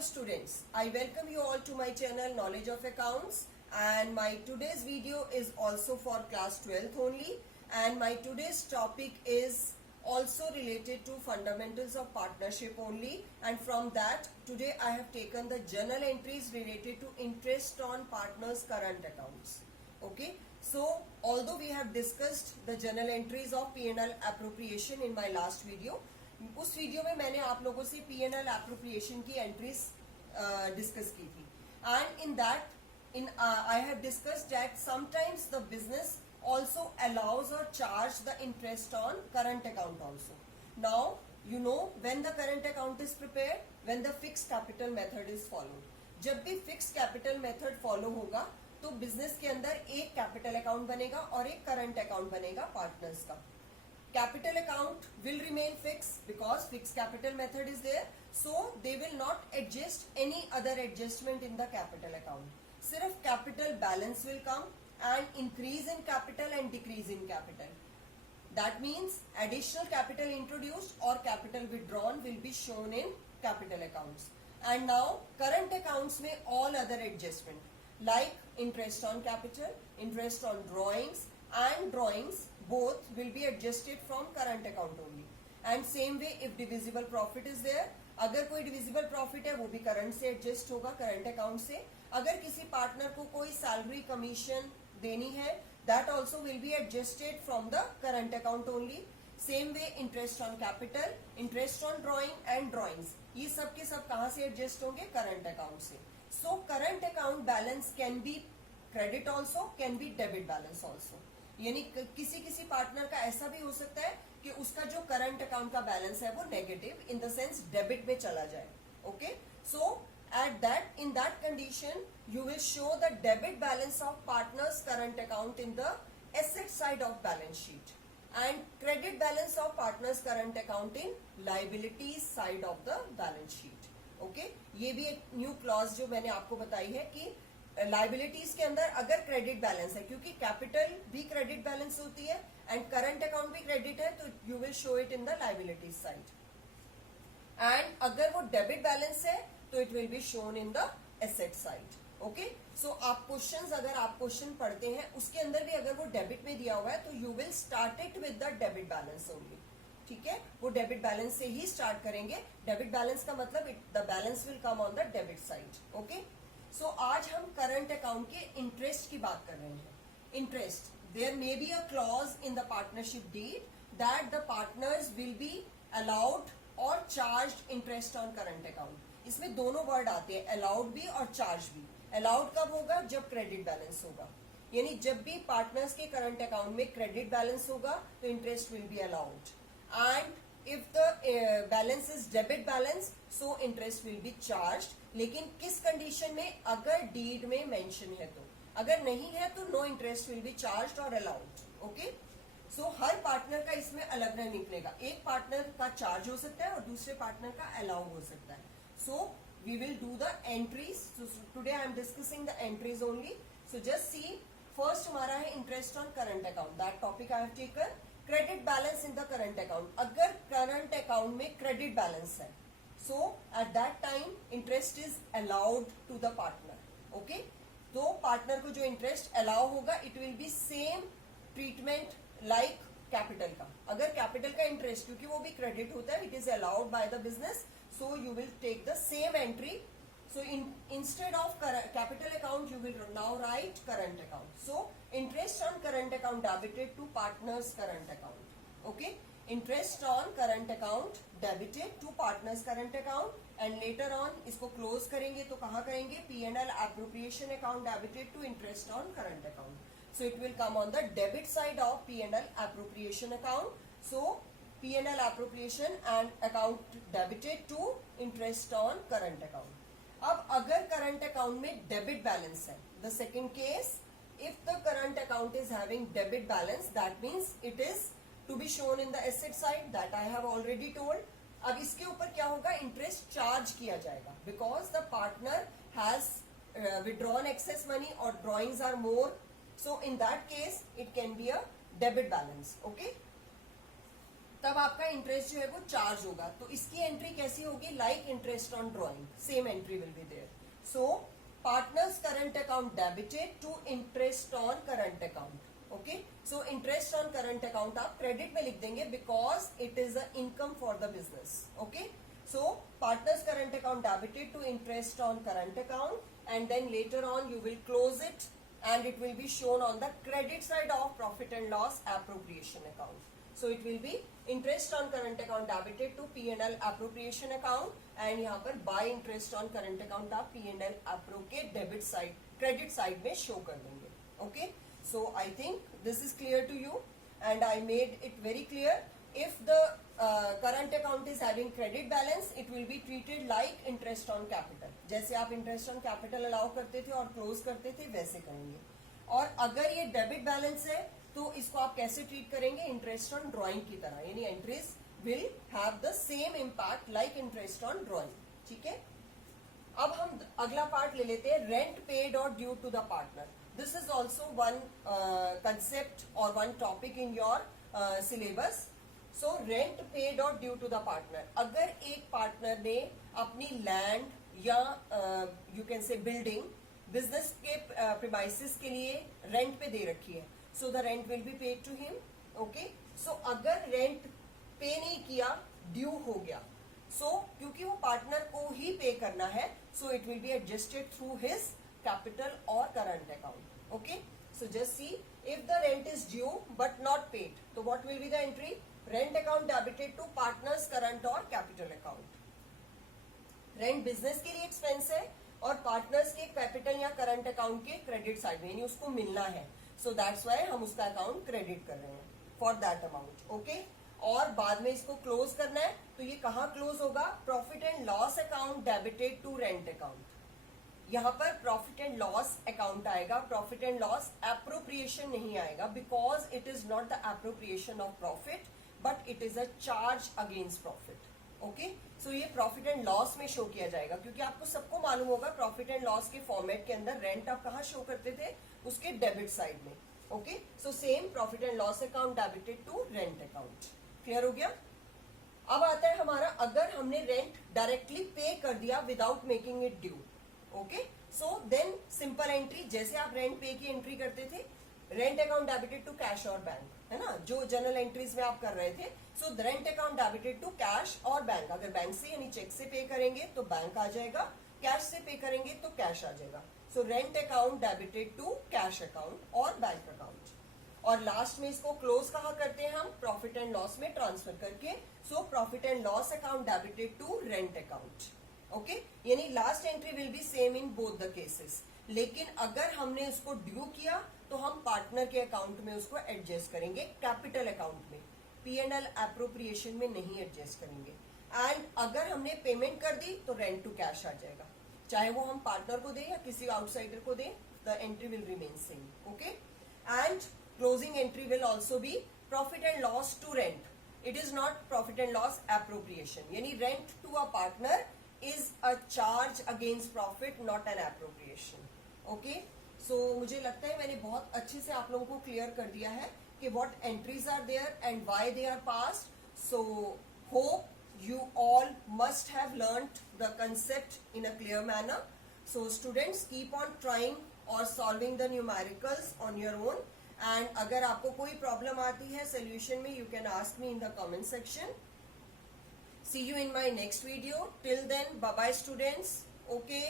Hello students, I welcome you all to my channel Knowledge of Accounts, and my today's video is also for class 12th only, and my today's topic is also related to fundamentals of partnership only, and from that today I have taken the journal entries related to interest on partners current accounts. Okay, so although we have discussed the journal entries of P&L appropriation in my last video, उस video में मैंने आप लोगों से P&L appropriation की entries discuss की थी, and in that I have discussed that sometimes the business also allows or charge the interest on current account also. Now you know when the current account is prepared, when the fixed capital method is followed. जब भी fixed capital method follow होगा तो business के अंदर एक capital account बनेगा और एक करंट अकाउंट बनेगा पार्टनर्स का. Capital account will remain fixed because fixed capital method is there, so they will not adjust any other adjustment in the capital account. सिर्फ capital balance will come and increase in capital and decrease in capital. That means additional capital introduced or capital withdrawn will be shown in capital accounts. And now current accounts में all other adjustment like interest on capital, interest on drawings and drawings both will be adjusted from current account only. And same way if divisible profit is there, अगर कोई divisible profit है वो भी current से adjust होगा, current account से. अगर किसी partner को कोई salary commission देनी है, that also will be adjusted from the current account only. Same way interest on capital, interest on drawing and drawings, ये सब के सब कहाँ से adjust होंगे? current account से. So current account balance can be credit also, can be debit balance also. यानी किसी किसी पार्टनर का ऐसा भी हो सकता है कि उसका जो करंट अकाउंट का बैलेंस है वो negative in the sense debit में चला जाए. Okay, so at that in that condition you will show the debit balance of partners current account in the asset side of balance sheet and credit balance of partners current account in liabilities side of the balance sheet. Okay, ये भी एक new clause जो मैंने आपको बताई है कि liabilities के अंदर अगर क्रेडिट बैलेंस है, क्योंकि कैपिटल भी क्रेडिट बैलेंस होती है एंड करंट अकाउंट भी क्रेडिट है, तो you will show it in the liabilities side. And अगर वो डेबिट बैलेंस है तो it will be shown in the asset side. Okay, so आप क्वेश्चंस अगर आप क्वेश्चन पढ़ते हैं उसके अंदर भी अगर वो डेबिट में दिया हुआ है तो you will start it with the debit balance only. ठीक है, वो डेबिट बैलेंस से ही स्टार्ट करेंगे. डेबिट बैलेंस का मतलब the balance will come on the debit side. Okay, so आज हम करंट अकाउंट के इंटरेस्ट की बात कर रहे हैं. Interest, there may be a clause in the partnership deed that the partners will be allowed और charged interest on current account. इसमें दोनों वर्ड आते हैं, अलाउड भी और चार्ज भी. अलाउड कब होगा? जब क्रेडिट बैलेंस होगा, यानी जब भी पार्टनर्स के करंट अकाउंट में क्रेडिट बैलेंस होगा तो interest will be allowed. And if the balance is debit balance, so interest will be charged. लेकिन किस कंडीशन में? अगर डीड में मेंशन है तो. अगर नहीं है तो no interest will be charged और अलाउड. ओके, सो हर पार्टनर का इसमें अलग नहीं निकलेगा. एक पार्टनर का चार्ज हो सकता है और दूसरे पार्टनर का अलाउ हो सकता है. So we will do the entries. So today I am discussing the entries only. So just see, first हमारा है interest on current account. That topic I have taken. Credit balance in the current account. अगर current account में credit balance है, so at that time interest is allowed to the partner. Okay, तो partner को जो interest allow होगा it will be same treatment like capital का. अगर capital का इंटरेस्ट, क्योंकि वो भी क्रेडिट होता है, it is allowed by the business, so you will take the same entry. So instead of capital account, you will now write current account. So interest on current account debited to partners current account. Okay, interest on current account debited to partners current account, and later on इसको close करेंगे तो कहाँ करेंगे? P&L appropriation account debited to interest on current account. So it will come on the debit side of P&L appropriation account. So P&L appropriation and account debited to interest on current account. अब अगर current account में debit balance है, the second case, if the current account is having debit balance, that means it is to be shown in the asset side. That I have already told. अब इसके ऊपर क्या होगा? Interest charge किया जाएगा because the partner has withdrawn excess money और drawings are more. So in that case it can be a debit balance. Okay, तब आपका इंटरेस्ट जो है वो चार्ज होगा। तो इसकी एंट्री कैसी होगी? Like interest on drawing, same entry will be there. So partners current account debited to interest on current account. Okay, so interest on current account आप क्रेडिट में लिख देंगे because it is a income for the business. Okay, so partners current account debited to interest on current account and then later on you will close it and it will be shown on the credit side of profit and loss appropriation account. So it will be interest on current account debited to P&L appropriation account and यहाँ पर by interest on current account आप P&L appro के debit side credit side में show कर देंगे. Okay, so I think this is clear to you and I made it very clear. If the current account is having credit balance, it will be treated like interest on capital. जैसे आप interest on capital allow करते थे और close करते थे वैसे करेंगे। और अगर ये डेबिट बैलेंस है तो इसको आप कैसे ट्रीट करेंगे? इंटरेस्ट ऑन ड्रॉइंग की तरह, यानी entries will have the same impact like interest on drawing. ठीक है, अब हम अगला पार्ट ले लेते हैं, रेंट पेड और due to the partner. This is also one concept और one topic in your syllabus. So rent paid और ड्यू टू द पार्टनर, अगर एक पार्टनर ने अपनी लैंड या you can say building business के प्रीमाइसेस के लिए रेंट पे दे रखी है, सो the rent will be paid to him. Okay, so अगर रेंट पे नहीं किया, ड्यू हो गया, सो क्योंकि वो पार्टनर को ही पे करना है, so it will be adjusted through his capital और current account. Okay, so just see if the rent is due but not paid, तो what will be the entry? Rent account debited to partners current और capital account. Rent business के लिए expense है और partners के capital या current account के credit side में, यानी उसको मिलना है, सो दैट्स वाई हम उसका अकाउंट क्रेडिट कर रहे हैं फॉर दैट अमाउंट। ओके, और बाद में इसको क्लोज करना है, तो ये कहाँ क्लोज होगा? Profit and loss account debited to rent account. यहाँ पर प्रॉफिट एंड लॉस अकाउंट आएगा, प्रॉफिट एंड लॉस एप्रोप्रिएशन नहीं आएगा because it is not the appropriation of profit but it is a charge against profit. Okay, so ये profit and loss में show किया जाएगा, क्योंकि आपको सबको मालूम होगा प्रॉफिट एंड लॉस के फॉर्मेट के अंदर रेंट आप कहाँ शो करते थे? उसके डेबिट साइड में। Okay, so same profit and loss account debited to rent account. Clear हो गया? अब आता है हमारा, अगर हमने रेंट डायरेक्टली पे कर दिया without making it due. Okay, so then simple entry, जैसे आप रेंट पे की एंट्री करते थे, rent account debited to cash और बैंक, है ना, जो जनरल एंट्रीज में आप कर रहे थे। So rent account debited to cash और बैंक, अगर बैंक से यानी चेक से पे करेंगे तो बैंक आ जाएगा, कैश से पे करेंगे तो कैश आ जाएगा। So rent account debited to cash account और बैंक अकाउंट। और लास्ट में इसको क्लोज कहाँ करते हैं हम? प्रॉफिट एंड लॉस में ट्रांसफर करके। So profit and loss account debited to rent account. Okay, यानी last entry will be same in both the cases, लेकिन अगर हमने उसको ड्यू किया तो हम पार्टनर के अकाउंट में उसको एडजस्ट करेंगे, कैपिटल अकाउंट में, P&L एप्रोप्रिएशन में नहीं एडजस्ट करेंगे। एंड अगर हमने पेमेंट कर दी तो रेंट टू कैश आ जाएगा, चाहे वो हम पार्टनर को दें या किसी आउटसाइडर को दें, the entry will remain same. Okay, and closing entry will also be profit and loss to rent, it is not profit and loss appropriation, यानी rent to a partner is a charge against profit, not an appropriation. Okay, so मुझे लगता है मैंने बहुत अच्छे से आप लोगों को क्लियर कर दिया है कि what entries are there and why they are passed. So hope you all must have learnt the concept in a clear manner. So students keep on trying or solving the numericals on your own. And अगर आपको कोई problem आती है solution में, you can ask me in the comment section. See you in my next video. Till then, bye bye students. Okay.